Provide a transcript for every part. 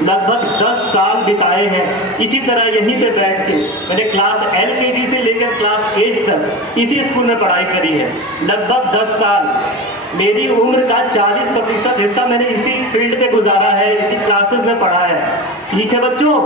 लगभग 10 साल बिताए हैं इसी तरह यहीं पे बैठ के। मैंने क्लास LKG से लेकर क्लास 8 तक इसी स्कूल में पढ़ाई करी है। लगभग 10 साल मेरी उम्र का 40% हिस्सा मैंने इसी फील्ड पे गुजारा है, इसी क्लासेस में पढ़ा है। ठीक है बच्चों,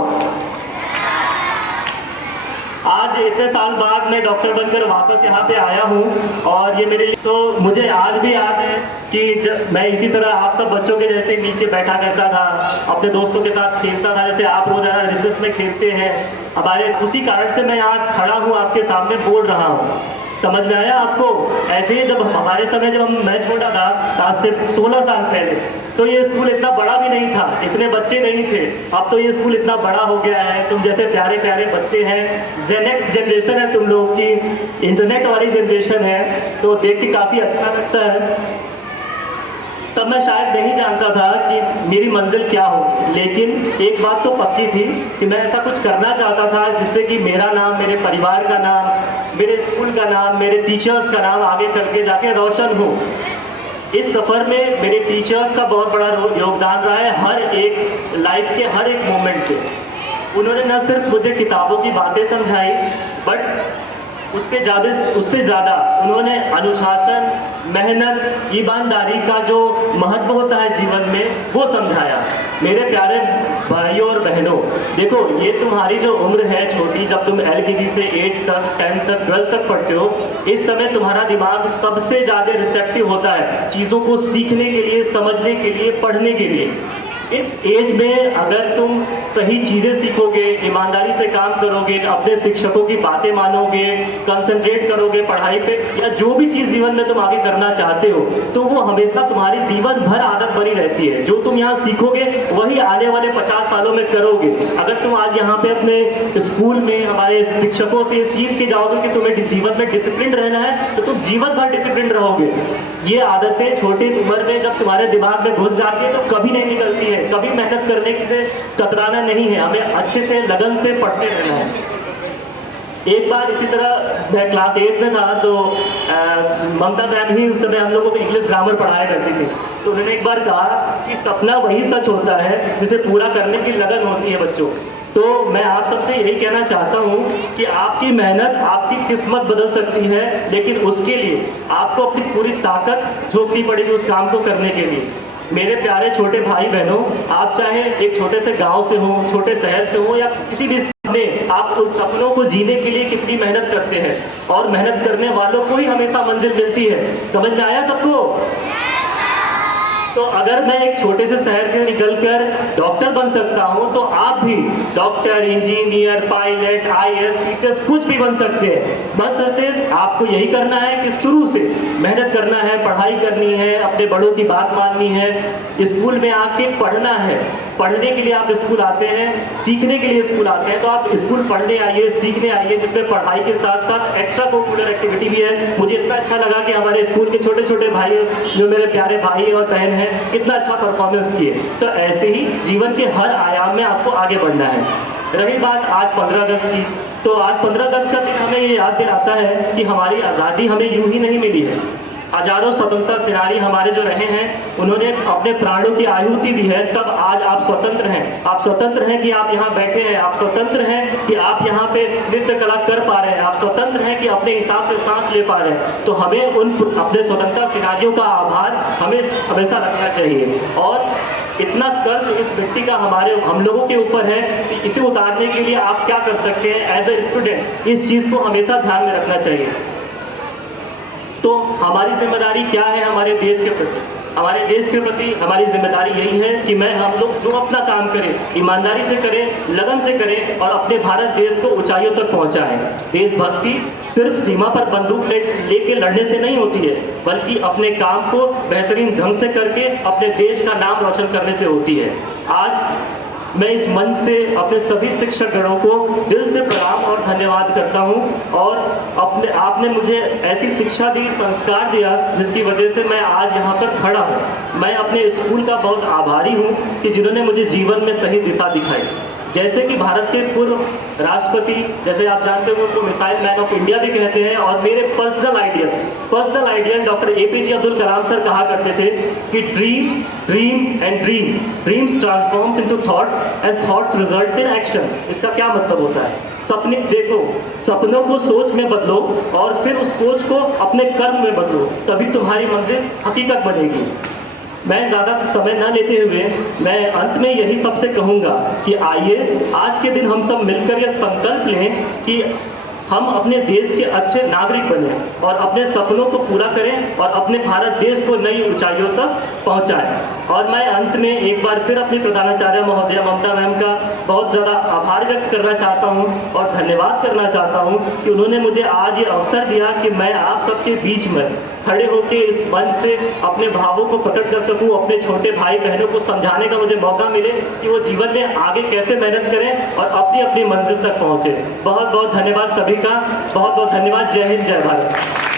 आज इतने साल बाद मैं डॉक्टर बनकर वापस यहाँ पे आया हूँ और ये मेरे लिए तो मुझे आज भी याद है कि जब मैं इसी तरह आप सब बच्चों के जैसे नीचे बैठा करता था, अपने दोस्तों के साथ खेलता था जैसे आप रोजाना रिसेस में खेलते हैं हमारे, उसी कारण से मैं यहाँ खड़ा हूँ आपके सामने बोल रहा हूँ। समझ में आया आपको? ऐसे ही जब हमारे समय जब मैं छोटा था आज से 16 साल पहले, तो ये स्कूल इतना बड़ा भी नहीं था, इतने बच्चे नहीं थे। अब तो ये स्कूल इतना बड़ा हो गया है, तुम जैसे प्यारे प्यारे बच्चे हैं, जेनेक्स जनरेशन है तुम लोग की, इंटरनेट वाली जनरेशन है, तो देख के काफ़ी अच्छा लगता है। तब मैं शायद नहीं जानता था कि मेरी मंजिल क्या हो, लेकिन एक बात तो पक्की थी कि मैं ऐसा कुछ करना चाहता था जिससे कि मेरा नाम, मेरे परिवार का नाम, मेरे स्कूल का नाम, मेरे टीचर्स का नाम आगे चल के जाके रोशन हो। इस सफ़र में मेरे टीचर्स का बहुत बड़ा योगदान रहा है, हर एक लाइफ के हर एक मोमेंट पे। उन्होंने न सिर्फ मुझे किताबों की बातें समझाई, बट उससे ज़्यादा उन्होंने अनुशासन, मेहनत, ईमानदारी का जो महत्व होता है जीवन में वो समझाया। मेरे प्यारे भाइयों और बहनों, देखो ये तुम्हारी जो उम्र है छोटी, जब तुम LKG से 8 तक, 10 तक, 12 तक पढ़ते हो, इस समय तुम्हारा दिमाग सबसे ज़्यादा रिसेप्टिव होता है चीज़ों को सीखने के लिए, समझने के लिए, पढ़ने के लिए। इस एज में अगर तुम सही चीज़ें सीखोगे, ईमानदारी से काम करोगे, अपने शिक्षकों की बातें मानोगे, कंसंट्रेट करोगे पढ़ाई पे, या जो भी चीज़ जीवन में तुम आगे करना चाहते हो, तो वो हमेशा तुम्हारी जीवन भर आदत बनी रहती है। जो तुम यहाँ सीखोगे वही आने वाले 50 सालों में करोगे। अगर तुम आज यहाँ पे अपने स्कूल में हमारे शिक्षकों से सीख के जाओगे कि तुम्हें जीवन में डिसिप्लिन रहना है, तो तुम जीवन भर डिसिप्लिन रहोगे। ये आदतें छोटी उम्र में जब तुम्हारे दिमाग में घुस जाती है तो कभी नहीं निकलती है। कभी मेहनत करने से कतराना नहीं है, हमें अच्छे से लगन से पढ़ते रहना है। एक बार इसी तरह मैं क्लास 8 में था, तो ममता मैम ही उस समय हम लोगों को इंग्लिश ग्रामर पढ़ाया करती थी। तो उन्होंने एक बार कहा कि सपना वही सच होता है जिसे पूरा करने की लगन होती है बच्चों। तो मैं आप सबसे यही कहना चाहता हूँ कि आपकी मेहनत आपकी किस्मत बदल सकती है, लेकिन उसके लिए आपको अपनी पूरी ताकत झोंकनी पड़ेगी उस काम को करने के लिए। मेरे प्यारे छोटे भाई बहनों, आप चाहे एक छोटे से गांव से हो, छोटे शहर से हो, या किसी भी में आप उस सपनों को जीने के लिए कितनी मेहनत करते हैं, और मेहनत करने वालों को ही हमेशा मंजिल मिलती है। समझ में आया सबको? तो अगर मैं एक छोटे से शहर से निकलकर डॉक्टर बन सकता हूं, तो आप भी doctor, engineer, pilot, IAS, PCS कुछ भी बन सकते हैं। बन सकते हैं। आपको यही करना है कि शुरू से मेहनत करना है, पढ़ाई करनी है, अपने बड़ों की बात माननी है, स्कूल में आके पढ़ना है। पढ़ने के लिए आप स्कूल आते हैं, सीखने के लिए स्कूल आते हैं, तो आप स्कूल पढ़ने आइए, सीखने आइए, जिसमें पढ़ाई के साथ साथ एक्स्ट्रा करिकुलर एक्टिविटी भी है। मुझे इतना अच्छा लगा कि हमारे स्कूल के छोटे छोटे भाई, जो मेरे प्यारे भाई और बहन हैं, कितना अच्छा परफॉर्मेंस किए। तो ऐसे ही जीवन के हर आयाम में आपको आगे बढ़ना है। रही बात आज 15 अगस्त की, तो आज 15 अगस्त का दिन हमें ये याद दिलाता है कि हमारी आज़ादी हमें यूं ही नहीं मिली है। हजारों स्वतंत्रता सेनानी हमारे जो रहे हैं, उन्होंने अपने प्राणों की आहुति दी है, तब आज आप स्वतंत्र हैं। आप स्वतंत्र हैं कि आप यहाँ बैठे हैं, आप स्वतंत्र हैं कि आप यहाँ पे नृत्य कला कर पा रहे हैं, आप स्वतंत्र हैं कि अपने हिसाब से सांस ले पा रहे हैं। तो हमें उन अपने स्वतंत्रता सेनानियों का आभार हमें हमेशा रखना चाहिए। और इतना कर्ज इस मिट्टी का हम लोगों के ऊपर है कि इसे उतारने के लिए आप क्या कर सकते हैं एज ए स्टूडेंट, इस चीज़ को हमेशा ध्यान में रखना चाहिए। तो हमारी जिम्मेदारी क्या है हमारे देश के प्रति? हमारे देश के प्रति हमारी जिम्मेदारी यही है कि हम लोग जो अपना काम करें, ईमानदारी से करें, लगन से करें, और अपने भारत देश को ऊंचाइयों तक पहुंचाएं। देशभक्ति सिर्फ सीमा पर बंदूक लेके लड़ने से नहीं होती है, बल्कि अपने काम को बेहतरीन ढंग से करके अपने देश का नाम रोशन करने से होती है। आज मैं इस मंच से अपने सभी शिक्षकगणों को दिल से प्रणाम और धन्यवाद करता हूं, और आपने मुझे ऐसी शिक्षा दी, संस्कार दिया, जिसकी वजह से मैं आज यहाँ पर खड़ा हूँ। मैं अपने स्कूल का बहुत आभारी हूँ कि जिन्होंने मुझे जीवन में सही दिशा दिखाई। जैसे कि भारत के पूर्व राष्ट्रपति, जैसे आप जानते हो, उनको मिसाइल मैन ऑफ इंडिया भी कहते हैं, और मेरे personal ideal doctor APJ Abdul Kalam sir कहा करते थे कि dream and dreams transforms into thoughts and thoughts results in action. इसका क्या मतलब होता है? सपने देखो, सपनों को सोच में बदलो और फिर उस सोच को अपने कर्म में बदलो, तभी तुम्हारी मंजिल हकीकत बनेगी। मैं ज़्यादा समय न लेते हुए मैं अंत में यही सबसे कहूँगा कि आइए आज के दिन हम सब मिलकर यह संकल्प लें कि हम अपने देश के अच्छे नागरिक बने और अपने सपनों को पूरा करें और अपने भारत देश को नई ऊंचाइयों तक पहुंचाएं। और मैं अंत में एक बार फिर अपनी प्रधानाचार्य महोदया ममता मैम का बहुत ज़्यादा आभार व्यक्त करना चाहता हूं और धन्यवाद करना चाहता हूं कि उन्होंने मुझे आज ये अवसर दिया कि मैं आप सबके बीच में खड़े होकर इस मंच से अपने भावों को प्रकट कर सकूं, अपने छोटे भाई बहनों को समझाने का मुझे मौका मिले कि वो जीवन में आगे कैसे मेहनत करें और अपनी अपनी मंजिल तक पहुंचे। बहुत बहुत धन्यवाद सभी का, बहुत बहुत धन्यवाद। जय हिंद, जय भारत।